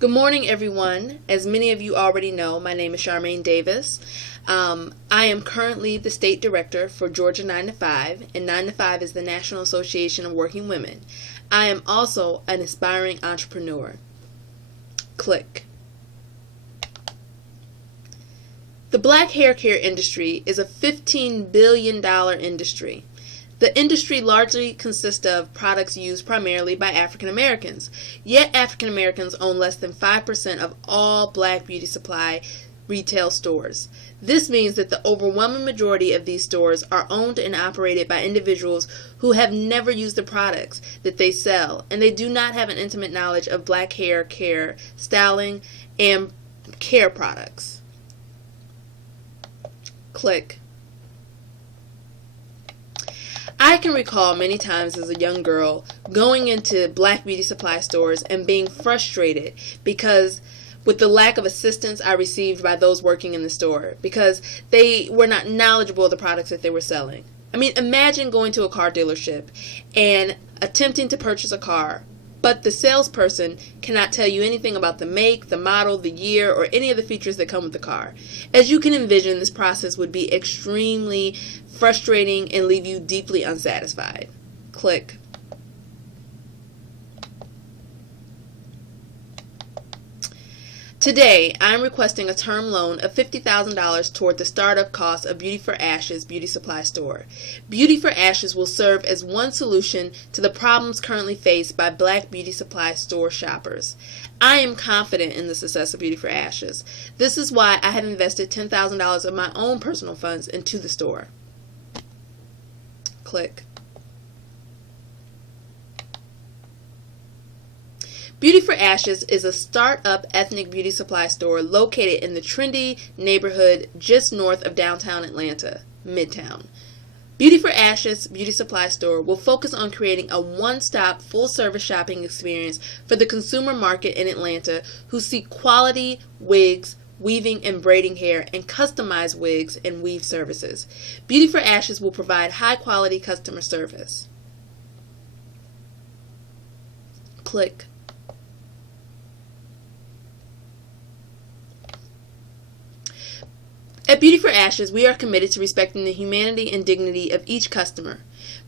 Good morning, everyone. As many of you already know, my name is Charmaine Davis. I am currently the state director for Georgia 9 to 5, and 9 to 5 is the National Association of Working Women. I am also an aspiring entrepreneur. Click. The black hair care industry is a $15 billion industry. The industry largely consists of products used primarily by African Americans, yet African Americans own less than 5% of all black beauty supply retail stores. This means that the overwhelming majority of these stores are owned and operated by individuals who have never used the products that they sell, and they do not have an intimate knowledge of black hair care, styling, and care products. Click. I can recall many times as a young girl going into black beauty supply stores and being frustrated because with the lack of assistance I received by those working in the store because they were not knowledgeable of the products that they were selling. I mean, imagine going to a car dealership and attempting to purchase a car, but the salesperson cannot tell you anything about the make, the model, the year, or any of the features that come with the car. As you can envision, this process would be extremely frustrating and leave you deeply unsatisfied. Click. Today, I'm requesting a term loan of $50,000 toward the startup cost of Beauty for Ashes beauty supply store. Beauty for Ashes will serve as one solution to the problems currently faced by black beauty supply store shoppers. I am confident in the success of Beauty for Ashes. This is why I have invested $10,000 of my own personal funds into the store. Click. Beauty for Ashes is a start-up ethnic beauty supply store located in the trendy neighborhood just north of downtown Atlanta, Midtown. Beauty for Ashes beauty supply store will focus on creating a one-stop full-service shopping experience for the consumer market in Atlanta who seek quality wigs, weaving and braiding hair, and customized wigs and weave services. Beauty for Ashes will provide high-quality customer service. Click. At Beauty for Ashes, we are committed to respecting the humanity and dignity of each customer.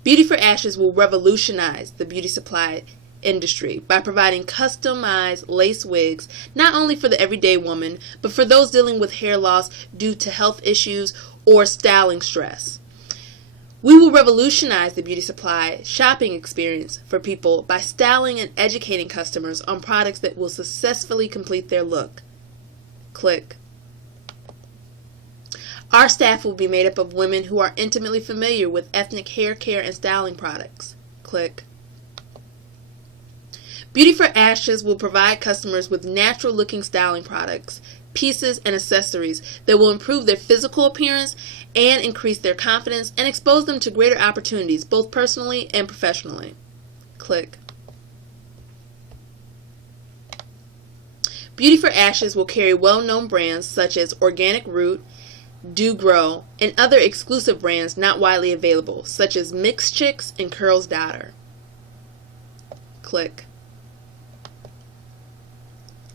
Beauty for Ashes will revolutionize the beauty supply industry by providing customized lace wigs not only for the everyday woman, but for those dealing with hair loss due to health issues or styling stress. We will revolutionize the beauty supply shopping experience for people by styling and educating customers on products that will successfully complete their look. Click. Our staff will be made up of women who are intimately familiar with ethnic hair care and styling products. Click. Beauty for Ashes will provide customers with natural-looking styling products, pieces, and accessories that will improve their physical appearance and increase their confidence and expose them to greater opportunities, both personally and professionally. Click. Beauty for Ashes will carry well-known brands such as Organic Root, Do Grow, and other exclusive brands not widely available, such as Mixed Chicks and Curls Daughter. Click.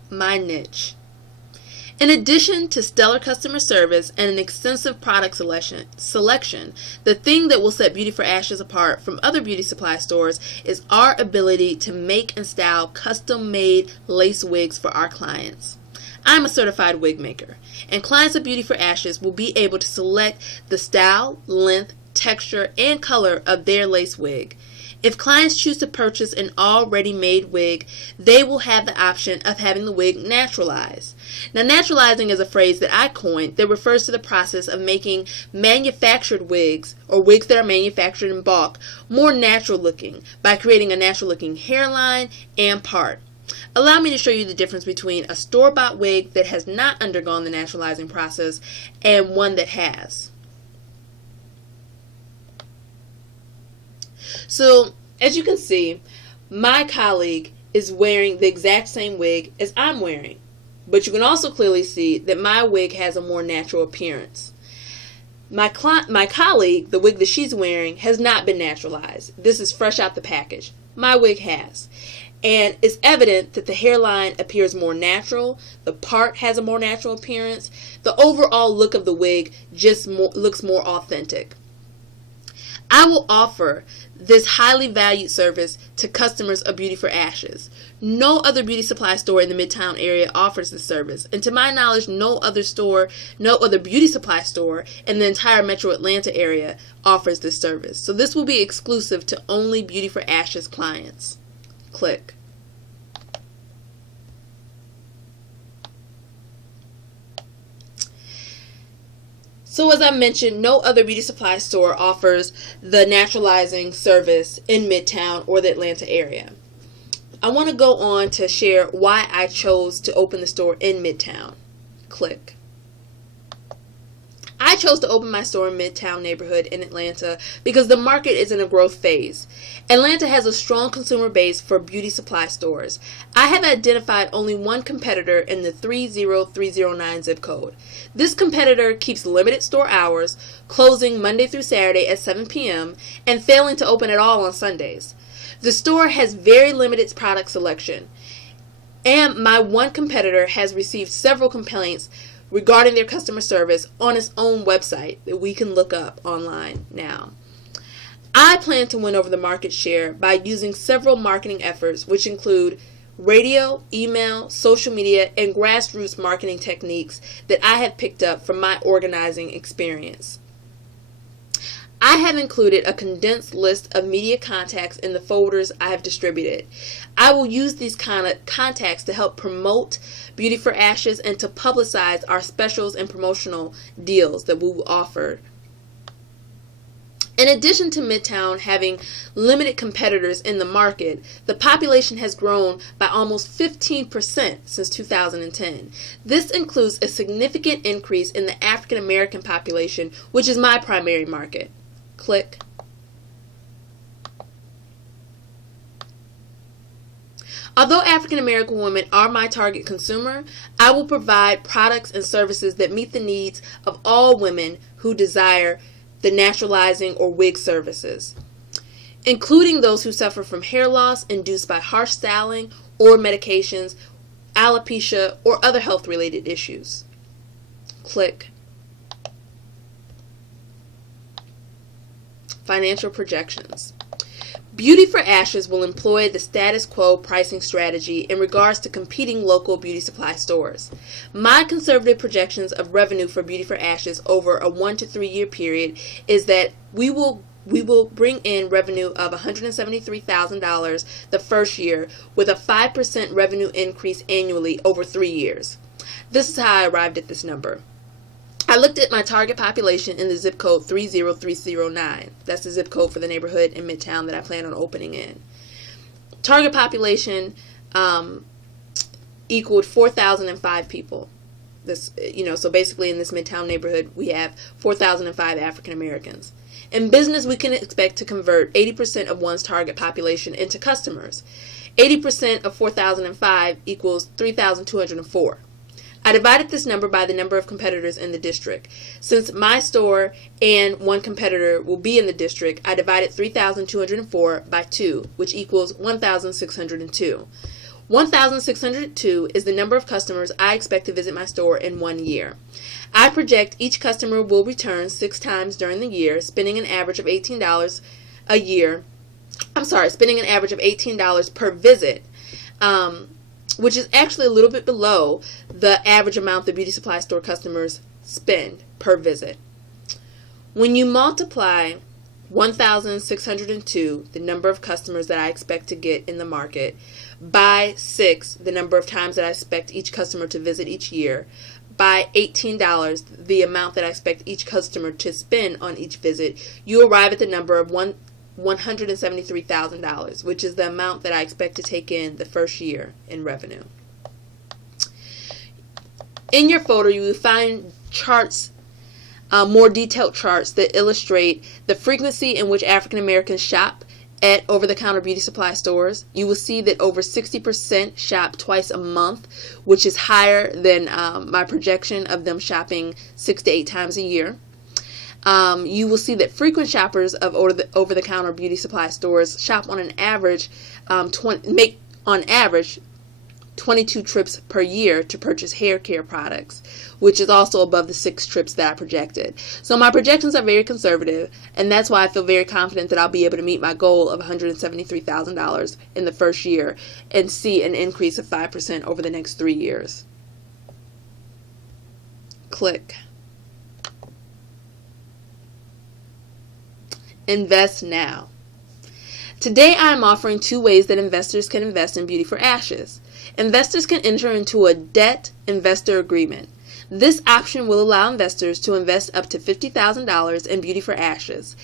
My niche. In addition to stellar customer service and an extensive product selection, the thing that will set Beauty for Ashes apart from other beauty supply stores is our ability to make and style custom-made lace wigs for our clients. I'm a certified wig maker, and clients of Beauty for Ashes will be able to select the style, length, texture, and color of their lace wig. If clients choose to purchase an already made wig, they will have the option of having the wig naturalized. Now, naturalizing is a phrase that I coined that refers to the process of making manufactured wigs, or wigs that are manufactured in bulk, more natural looking by creating a natural looking hairline and part. Allow me to show you the difference between a store-bought wig that has not undergone the naturalizing process and one that has. So, as you can see, my colleague is wearing the exact same wig as I'm wearing. But you can also clearly see that my wig has a more natural appearance. My colleague, the wig that she's wearing, has not been naturalized. This is fresh out the package. My wig has. And it's evident that the hairline appears more natural, the part has a more natural appearance, the overall look of the wig just looks more authentic. I will offer this highly valued service to customers of Beauty for Ashes. No other beauty supply store in the Midtown area offers this service, and to my knowledge, no other beauty supply store in the entire Metro Atlanta area offers this service. So this will be exclusive to only Beauty for Ashes clients. Click. So as I mentioned, no other beauty supply store offers the naturalizing service in Midtown or the Atlanta area. I want to go on to share why I chose to open the store in Midtown. Click. I chose to open my store in Midtown neighborhood in Atlanta because the market is in a growth phase. Atlanta has a strong consumer base for beauty supply stores. I have identified only one competitor in the 30309 zip code. This competitor keeps limited store hours, closing Monday through Saturday at 7 p.m. and failing to open at all on Sundays. The store has very limited product selection, and my one competitor has received several complaints regarding their customer service on its own website that we can look up online now. I plan to win over the market share by using several marketing efforts, which include radio, email, social media, and grassroots marketing techniques that I have picked up from my organizing experience. I have included a condensed list of media contacts in the folders I have distributed. I will use these contacts to help promote Beauty for Ashes and to publicize our specials and promotional deals that we will offer. In addition to Midtown having limited competitors in the market, the population has grown by almost 15% since 2010. This includes a significant increase in the African American population, which is my primary market. Click. Although African American women are my target consumer, I will provide products and services that meet the needs of all women who desire the naturalizing or wig services, including those who suffer from hair loss induced by harsh styling or medications, alopecia, or other health-related issues. Click. Financial projections. Beauty for Ashes will employ the status quo pricing strategy in regards to competing local beauty supply stores. My conservative projections of revenue for Beauty for Ashes over a 1 to 3 year period is that we will bring in revenue of $173,000 the first year with a 5% revenue increase annually over 3 years. This is how I arrived at this number. I looked at my target population in the zip code 30309. That's the zip code for the neighborhood in Midtown that I plan on opening in. Target population equaled 4,005 people. So basically in this Midtown neighborhood we have 4,005 African Americans. In business, we can expect to convert 80% of one's target population into customers. 80% of 4,005 equals 3,204. I divided this number by the number of competitors in the district. Since my store and one competitor will be in the district, I divided 3,204 by 2, which equals 1,602. 1,602 is the number of customers I expect to visit my store in 1 year. I project each customer will return 6 times during the year, spending an average of $18 a year. Spending an average of $18 per visit. Which is actually a little bit below the average amount the beauty supply store customers spend per visit. When you multiply 1,602, the number of customers that I expect to get in the market, by 6, the number of times that I expect each customer to visit each year, by $18, the amount that I expect each customer to spend on each visit, you arrive at the number of $173,000, which is the amount that I expect to take in the first year in revenue. In your folder, you will find charts, more detailed charts that illustrate the frequency in which African Americans shop at over-the-counter beauty supply stores. You will see that over 60% shop twice a month, which is higher than my projection of them shopping 6 to 8 times a year. You will see that frequent shoppers of over-the-counter beauty supply stores shop on an average, make on average, 22 trips per year to purchase hair care products, which is also above the 6 trips that I projected. So my projections are very conservative, and that's why I feel very confident that I'll be able to meet my goal of $173,000 in the first year and see an increase of 5% over the next 3 years. Click. Invest now. Today I am offering 2 ways that investors can invest in Beauty for Ashes. Investors can enter into a debt investor agreement. This option will allow investors to invest up to $50,000 in Beauty for Ashes.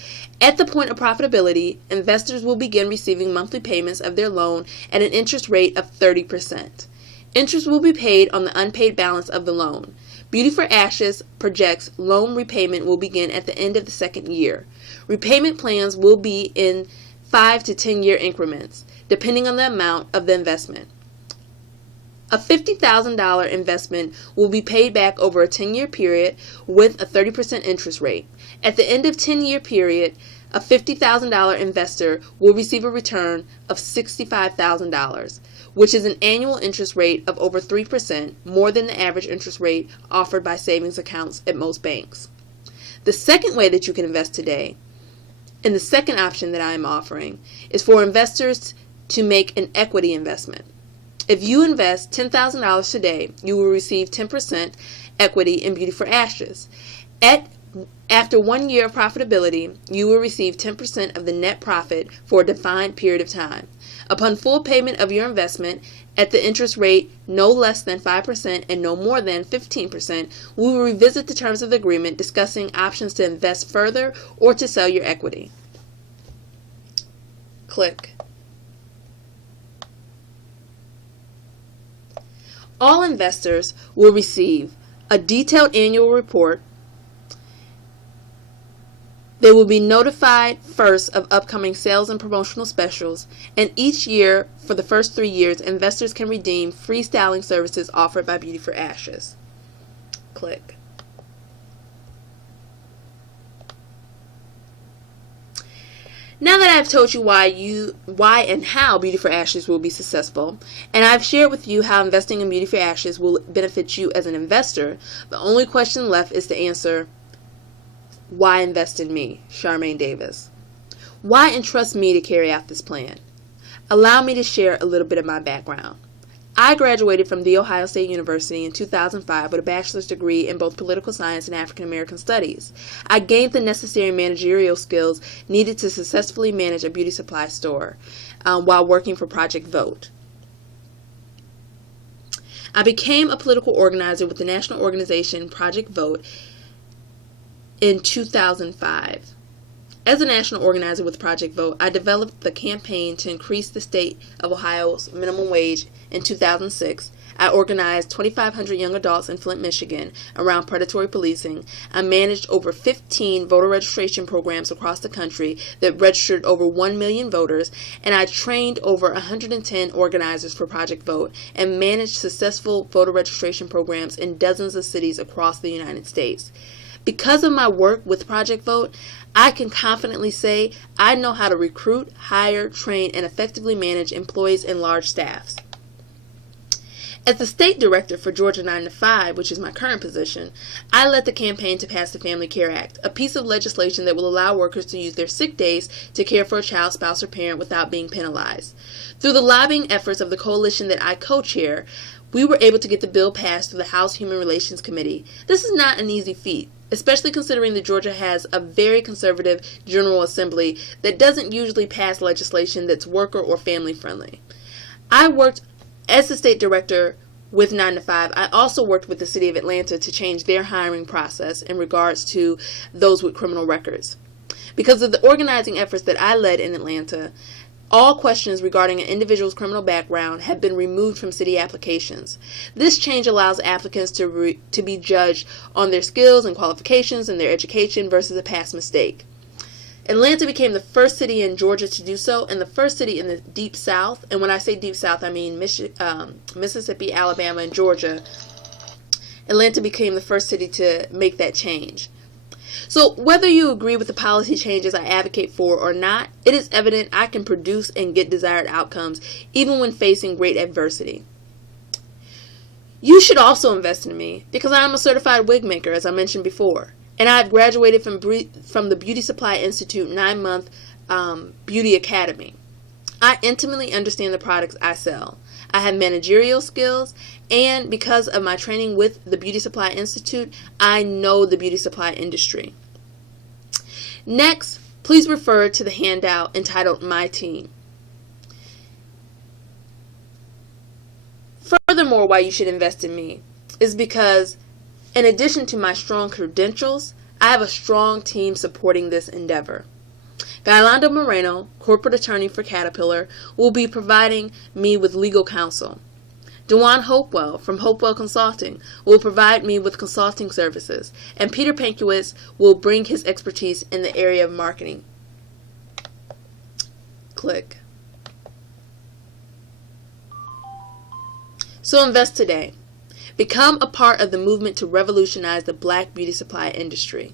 At the point of profitability, investors will begin receiving monthly payments of their loan at an interest rate of 30%. Interest will be paid on the unpaid balance of the loan. Beauty for Ashes projects loan repayment will begin at the end of the 2nd year. Repayment plans will be in 5 to 10 year increments, depending on the amount of the investment. A $50,000 investment will be paid back over a 10-year period with a 30% interest rate. At the end of 10-year period, a $50,000 investor will receive a return of $65,000, which is an annual interest rate of over 3%, more than the average interest rate offered by savings accounts at most banks. The second way that you can invest today, and the second option that I am offering, is for investors to make an equity investment. If you invest $10,000 today, you will receive 10% equity in Beauty for Ashes. After 1 year of profitability, you will receive 10% of the net profit for a defined period of time. Upon full payment of your investment, at the interest rate no less than 5% and no more than 15%, we will revisit the terms of the agreement, discussing options to invest further or to sell your equity. Click. All investors will receive a detailed annual report. They will be notified first of upcoming sales and promotional specials, and each year for the first 3 years, investors can redeem free styling services offered by Beauty for Ashes. Click. Now that I've told you why and how Beauty for Ashes will be successful, and I've shared with you how investing in Beauty for Ashes will benefit you as an investor, the only question left is to answer, why invest in me, Charmaine Davis? Why entrust me to carry out this plan? Allow me to share a little bit of my background. I graduated from The Ohio State University in 2005 with a bachelor's degree in both political science and African American studies. I gained the necessary managerial skills needed to successfully manage a beauty supply store while working for Project Vote. I became a political organizer with the national organization Project Vote in 2005. As a national organizer with Project Vote, I developed the campaign to increase the state of Ohio's minimum wage in 2006. I organized 2,500 young adults in Flint, Michigan around predatory policing. I managed over 15 voter registration programs across the country that registered over 1 million voters, and I trained over 110 organizers for Project Vote and managed successful voter registration programs in dozens of cities across the United States. Because of my work with Project Vote, I can confidently say I know how to recruit, hire, train, and effectively manage employees and large staffs. As the state director for Georgia 9 to 5, which is my current position, I led the campaign to pass the Family Care Act, a piece of legislation that will allow workers to use their sick days to care for a child, spouse, or parent without being penalized. Through the lobbying efforts of the coalition that I co-chair, we were able to get the bill passed through the House Human Relations Committee. This is not an easy feat, especially considering that Georgia has a very conservative General Assembly that doesn't usually pass legislation that's worker or family friendly. I worked as the state director with 9 to 5. I also worked with the city of Atlanta to change their hiring process in regards to those with criminal records. Because of the organizing efforts that I led in Atlanta, all questions regarding an individual's criminal background have been removed from city applications. This change allows applicants to be judged on their skills and qualifications and their education versus a past mistake. Atlanta became the first city in Georgia to do so and the first city in the Deep South. And when I say Deep South, I mean Mississippi, Alabama, and Georgia. Atlanta became the first city to make that change. So whether you agree with the policy changes I advocate for or not, it is evident I can produce and get desired outcomes even when facing great adversity. You should also invest in me because I am a certified wig maker, as I mentioned before, and I have graduated from the Beauty Supply Institute 9-month Beauty Academy. I intimately understand the products I sell. I have managerial skills, and because of my training with the Beauty Supply Institute, I know the beauty supply industry. Next, please refer to the handout entitled My Team. Furthermore, why you should invest in me is because, in addition to my strong credentials, I have a strong team supporting this endeavor. Gailando Moreno, corporate attorney for Caterpillar, will be providing me with legal counsel. Dewan Hopewell from Hopewell Consulting will provide me with consulting services, and Peter Pankiewicz will bring his expertise in the area of marketing. Click. So invest today. Become a part of the movement to revolutionize the black beauty supply industry.